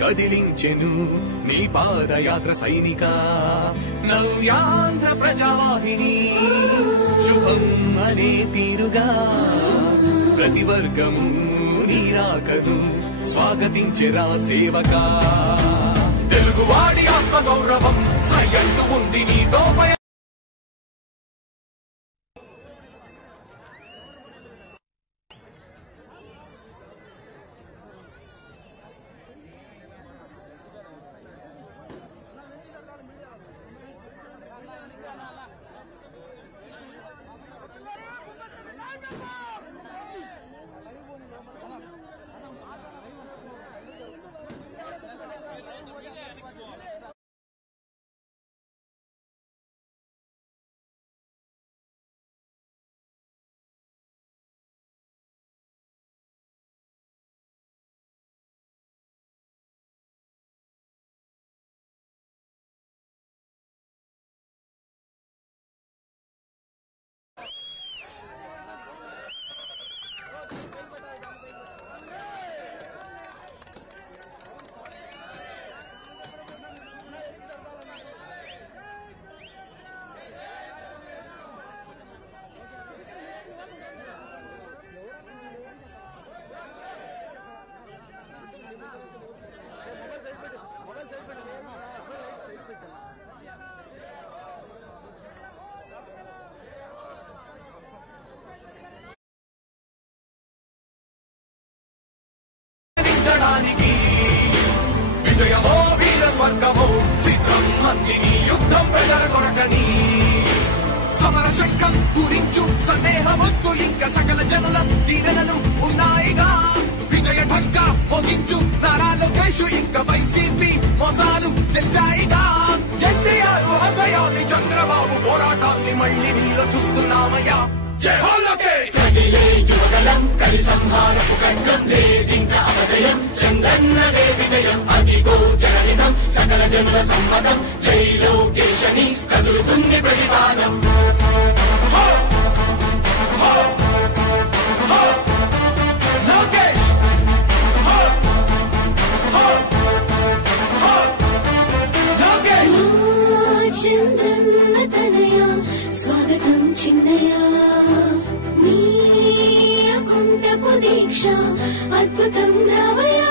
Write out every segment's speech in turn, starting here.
కదిలించెను నీ పాదయాత్ర సైనిక నవ్యాంధ్ర ప్రజావాహిని శుభం అనే తీరుగా ప్రతి వర్గము నీరాకను స్వాగతించెరా సేవక తెలుగువాడి ఆత్మగౌరవం సయ్యంటూ ఉంది నీతో విజయమో వీర స్వర్గమో సిద్ధం మందిని యుద్ధం ప్రజల కొరకని సమర శంఖం పూరించు సందేహమొద్దు ఇంకా సకల జనుల దీవెనలు ఉన్నాయిగా విజయ ఢంకా మోగించు నారా లోకేషు ఇంకా వైసీపీ మోసాలు తెలిసాయిగా ఎన్టీఆర్ ఆశయాల్ని చంద్రబాబు పోరాటాల్ని మళ్ళీ నీలో చూస్తున్నామయ్యా జై హో లోకేష్ యువగలం కలి సంహారపు ఖండం లేదింకా అపజయం చంద్రన్నదే విజయం అదిగో జనహితం సకల జనుల సమ్మతం జై లోకేశని కదులుతుంది ప్రతిపాదం చంద్రన్న తనయ స్వాగతం చిన్నయ కుంటపు దీక్ష అద్భుతం రావయా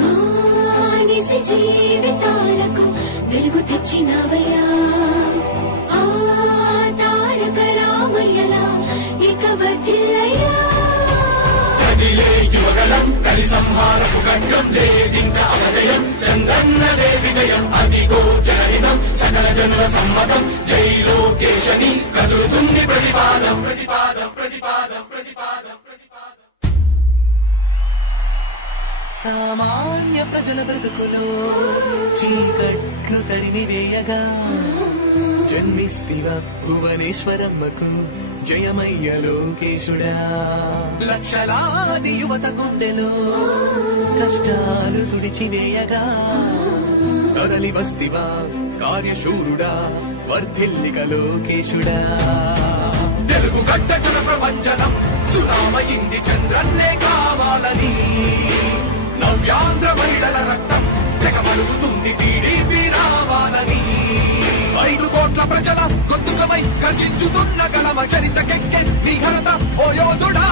మానిసి జీవితాలకు వెలుగు తెచ్చినవయా ఆ తారక రామయ్యలా ఇక వర్ధిల్లయ్యా యువగలం కలి సంహారపు ఖండం లేదింకా అపజయం చంద్రన్నదే విజయం అదిగో జనహితం సకల జనుల సమ్మతం జై లోకేశని కదులుతుంది ప్రతిపాదం ప్రతిపాదం ప్రతిపాదం ప్రతిపాదం ప్రతిపాదం సామాన్య ప్రజల బ్రతుకులో చీకట్లు తరిమివేయగా జన్మిస్తివా భువనేశ్వరమ్మకు జయమయ్య లోకేశుడా లక్షలాది యువత గుండెలో కష్టాలు తుడిచివేయగా కదలి వస్తివా కార్యశూరుడా వర్ధిల్లిక లోకేశుడా తెలుగు గడ్డ జన ప్రపంచనం సునామయింది చంద్రన్నే కావాలని నవ్యాంధ్ర మహిళల రక్తం తెగమలుగుతుంది టీడీపీ రావాలని 5 కోట్ల ప్రజల గొంతుకమై గర్జించుతున్న గలమ చరితకెక్కె నీ ఘనత ఓ యోధుడా